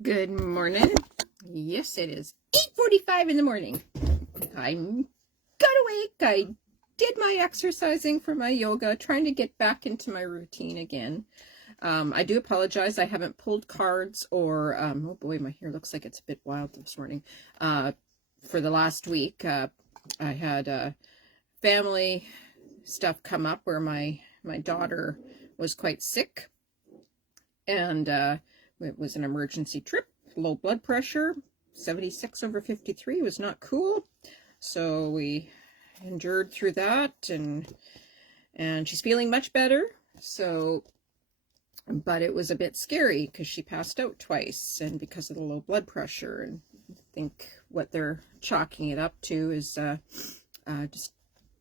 Good morning. Yes, it is 8:45 in the morning. I'm got awake. I did my exercising for my yoga, trying to get back into my routine again. I do apologize. I haven't pulled cards or, oh boy, my hair looks like it's a bit wild this morning. For the last week, I had family stuff come up where my daughter was quite sick, and it was an emergency trip. Low blood pressure, 76 over 53 was not cool. So we endured through that, and she's feeling much better. So, but it was a bit scary because she passed out twice, and because of the low blood pressure. And I think what they're chalking it up to is just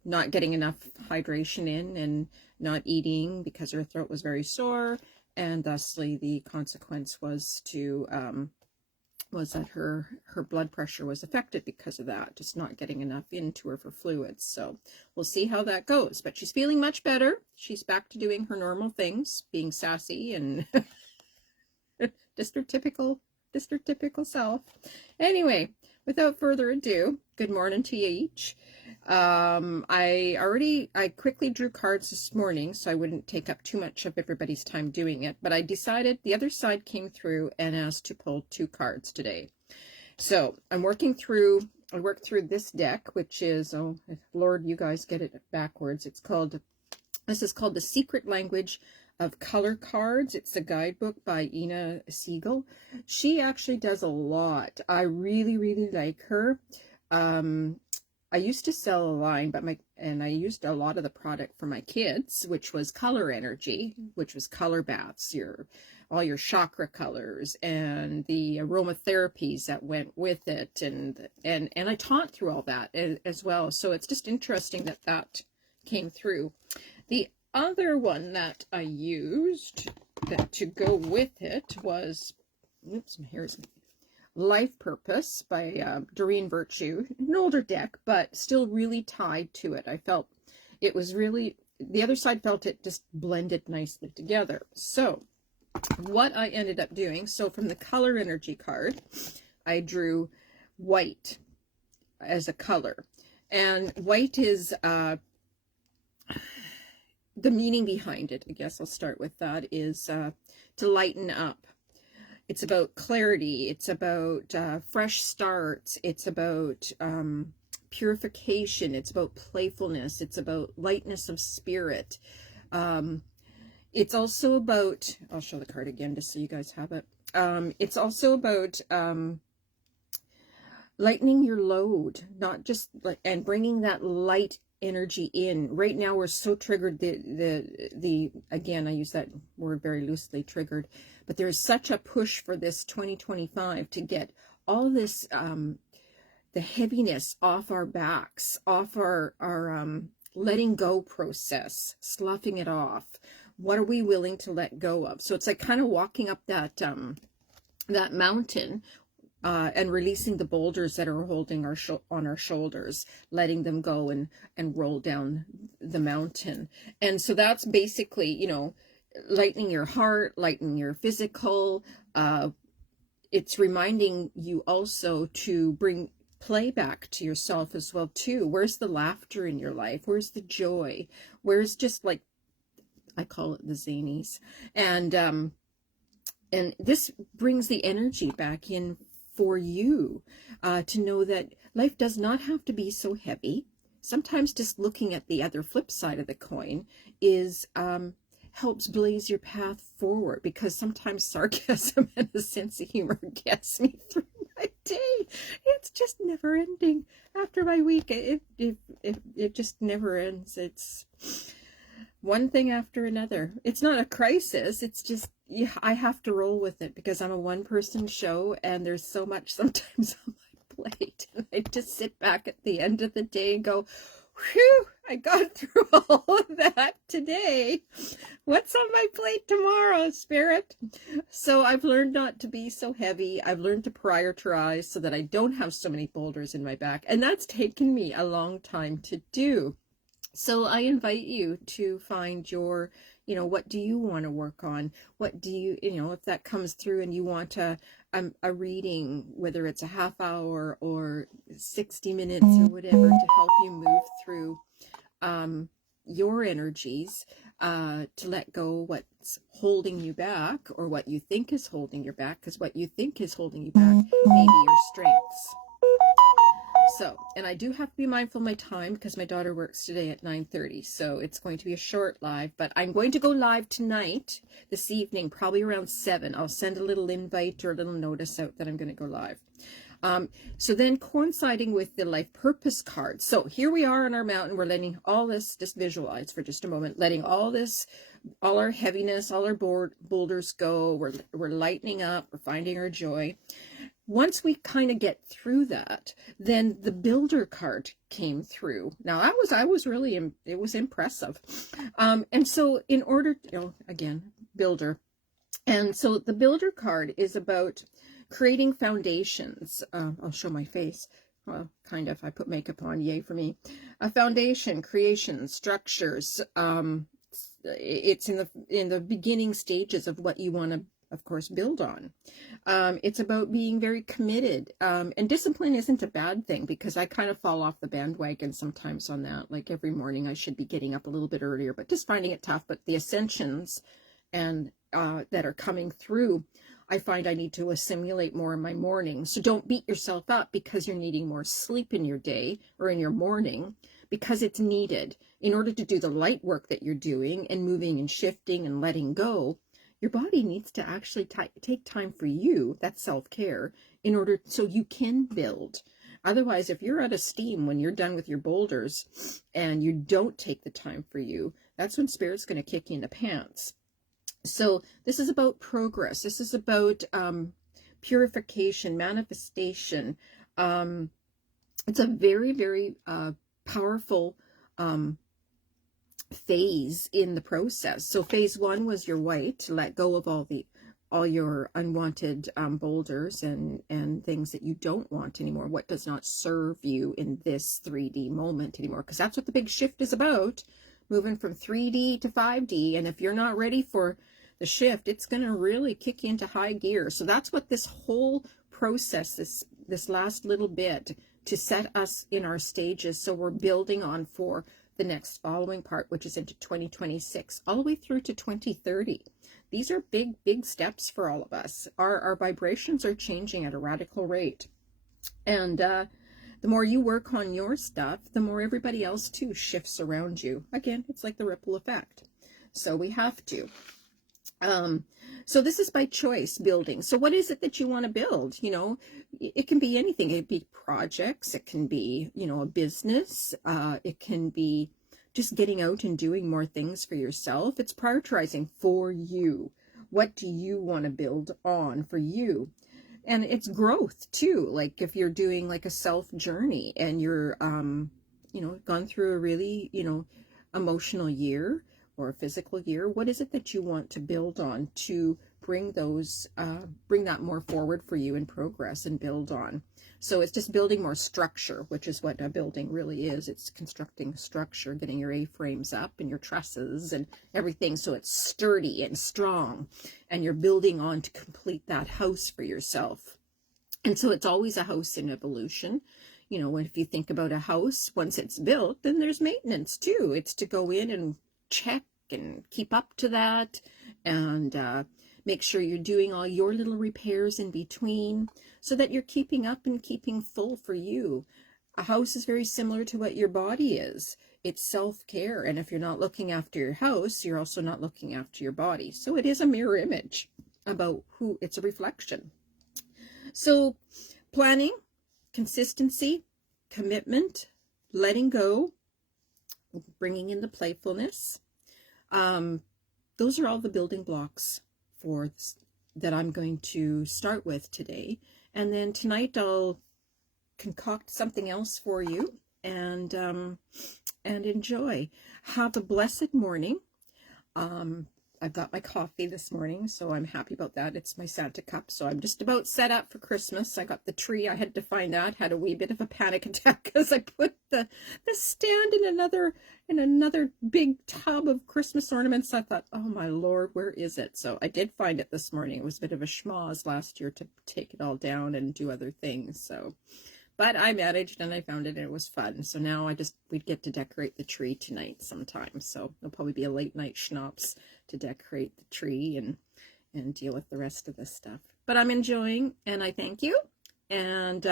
not getting enough hydration in and not eating because her throat was very sore, and thusly the consequence was that her blood pressure was affected because of that, just not getting enough into her for fluids. So we'll see how that goes, but she's feeling much better. She's back to doing her normal things, being sassy and just her typical self. Anyway, without further ado, good morning to you each. I quickly drew cards this morning, so I wouldn't take up too much of everybody's time doing it, but I decided the other side came through and asked to pull 2 cards today. So I worked through this deck, which is, oh Lord, you guys get it backwards. This is called The Secret Language of Color Cards. It's a guidebook by Ina Siegel. She actually does a lot. I really, really like her. I used to sell a line, and I used a lot of the product for my kids, which was Color Energy, which was color baths, all your chakra colors and the aromatherapies that went with it, and I taught through all that as well. So it's just interesting that came through. The other one that I used to go with it was, oops, my hair is Life Purpose by Doreen Virtue. An older deck, but still really tied to it. I felt it was really, the other side felt it just blended nicely together. So what I ended up doing, so from the Color Energy card, I drew white as a color. And white is the meaning behind it, I guess I'll start with that, is to lighten up. It's about clarity. It's about fresh starts. It's about purification. It's about playfulness. It's about lightness of spirit. It's also about, I'll show the card again just so you guys have it. It's also about lightening your load, not just like, and bringing that light energy in. Right now we're so triggered, the again, I use that word very loosely, triggered, but there's such a push for this 2025 to get all this the heaviness off our backs, off our letting go process, sloughing it off. What are we willing to let go of? So it's like kind of walking up that mountain and releasing the boulders that are holding on our shoulders, letting them go and roll down the mountain. And so that's basically, lightening your heart, lightening your physical. It's reminding you also to bring play back to yourself as well too. Where's the laughter in your life? Where's the joy? Where's just like, I call it the zanies. And this brings the energy back in for you to know that life does not have to be so heavy. Sometimes just looking at the other flip side of the coin is helps blaze your path forward, because sometimes sarcasm and a sense of humor gets me through my day. It's just never ending. After my week, it just never ends. It's one thing after another. It's not a crisis. It's just, I have to roll with it because I'm a one-person show and there's so much sometimes on my plate. And I just sit back at the end of the day and go, whew, I got through all of that today. What's on my plate tomorrow, Spirit? So I've learned not to be so heavy. I've learned to prioritize so that I don't have so many boulders in my back. And that's taken me a long time to do. So I invite you to find your You know, what do you want to work on? What do you, you know, if that comes through and you want a reading, whether it's a half hour or 60 minutes or whatever, to help you move through your energies, to let go what's holding you back, or what you think is holding you back, because what you think is holding you back may be your strengths. So, and I do have to be mindful of my time because my daughter works today at 9:30, so it's going to be a short live, but I'm going to go live tonight, this evening, probably around 7. I'll send a little invite or a little notice out that I'm going to go live. So then, coinciding with the life purpose card. So here we are on our mountain. We're letting all this, just visualize for just a moment, letting all this, all our heaviness, all our boulders go. We're lightening up. We're finding our joy. Once we kind of get through that, then the builder card came through. Now I was really, it was impressive. And so in order to, you know, again, builder. And so the builder card is about creating foundations. I'll show my face. Well, kind of, I put makeup on, yay for me. A foundation, creation, structures. It's in the beginning stages of what you want to, of course, build on. It's about being very committed. And discipline isn't a bad thing, because I kind of fall off the bandwagon sometimes on that. Like every morning I should be getting up a little bit earlier, but just finding it tough. But the ascensions and that are coming through, I find I need to assimilate more in my morning. So don't beat yourself up because you're needing more sleep in your day or in your morning, because it's needed in order to do the light work that you're doing and moving and shifting and letting go. Your body needs to actually take time for you. That's self-care, in order so you can build. Otherwise, if you're out of steam when you're done with your boulders and you don't take the time for you, that's when Spirit's going to kick you in the pants. So this is about progress. This is about purification, manifestation. It's a very, very powerful phase in the process. So phase 1 was your white, to let go of all your unwanted boulders and things that you don't want anymore. What does not serve you in this 3D moment anymore? Because that's what the big shift is about, moving from 3D to 5D. And if you're not ready for the shift, it's going to really kick you into high gear. So that's what this whole process, this last little bit, to set us in our stages, so we're building on for the next following part, which is into 2026, all the way through to 2030. These are big, big steps for all of us. Our vibrations are changing at a radical rate. And the more you work on your stuff, the more everybody else too shifts around you. Again, it's like the ripple effect. So we have to. So this is by choice building. So what is it that you want to build? You know, it can be anything. It can be projects. It can be, you know, a business. It can be just getting out and doing more things for yourself. It's prioritizing for you. What do you want to build on for you? And it's growth too. Like if you're doing like a self journey and you're, you know, gone through a really, you know, emotional year or a physical year, what is it that you want to build on to bring those, bring that more forward for you in progress and build on? So it's just building more structure, which is what a building really is. It's constructing structure, getting your A-frames up and your trusses and everything, so it's sturdy and strong, and you're building on to complete that house for yourself. And so it's always a house in evolution. You know, if you think about a house, once it's built, then there's maintenance too. It's to go in and check and keep up to that, and make sure you're doing all your little repairs in between, so that you're keeping up and keeping full for you. A house is very similar to what your body is. It's self-care, and if you're not looking after your house, you're also not looking after your body. So it is a mirror image about who, it's a reflection. So planning, consistency, commitment, letting go, bringing in the playfulness. Those are all the building blocks for this, that I'm going to start with today. And then tonight I'll concoct something else for you, and enjoy. Have a blessed morning. I've got my coffee this morning, so I'm happy about that. It's my Santa cup, so I'm just about set up for Christmas. I got the tree. I had to find that. Had a wee bit of a panic attack because I put the stand in another big tub of Christmas ornaments. I thought, oh my Lord, where is it? So I did find it this morning. It was a bit of a schmoz last year to take it all down and do other things. So, but I managed and I found it and it was fun. So now we'd get to decorate the tree tonight sometime. So it'll probably be a late night schnapps to decorate the tree and deal with the rest of this stuff. But I'm enjoying, and I thank you. And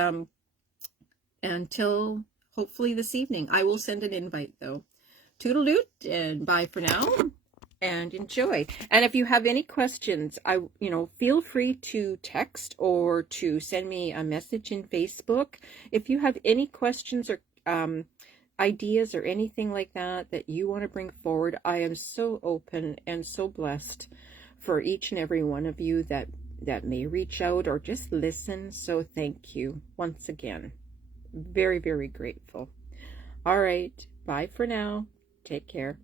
until hopefully this evening, I will send an invite though. Toodle-doot and bye for now. And enjoy. And if you have any questions, feel free to text or to send me a message in Facebook. If you have any questions or ideas or anything like that you want to bring forward, I am so open and so blessed for each and every one of you that may reach out or just listen. So thank you once again. Very, very grateful. All right. Bye for now. Take care.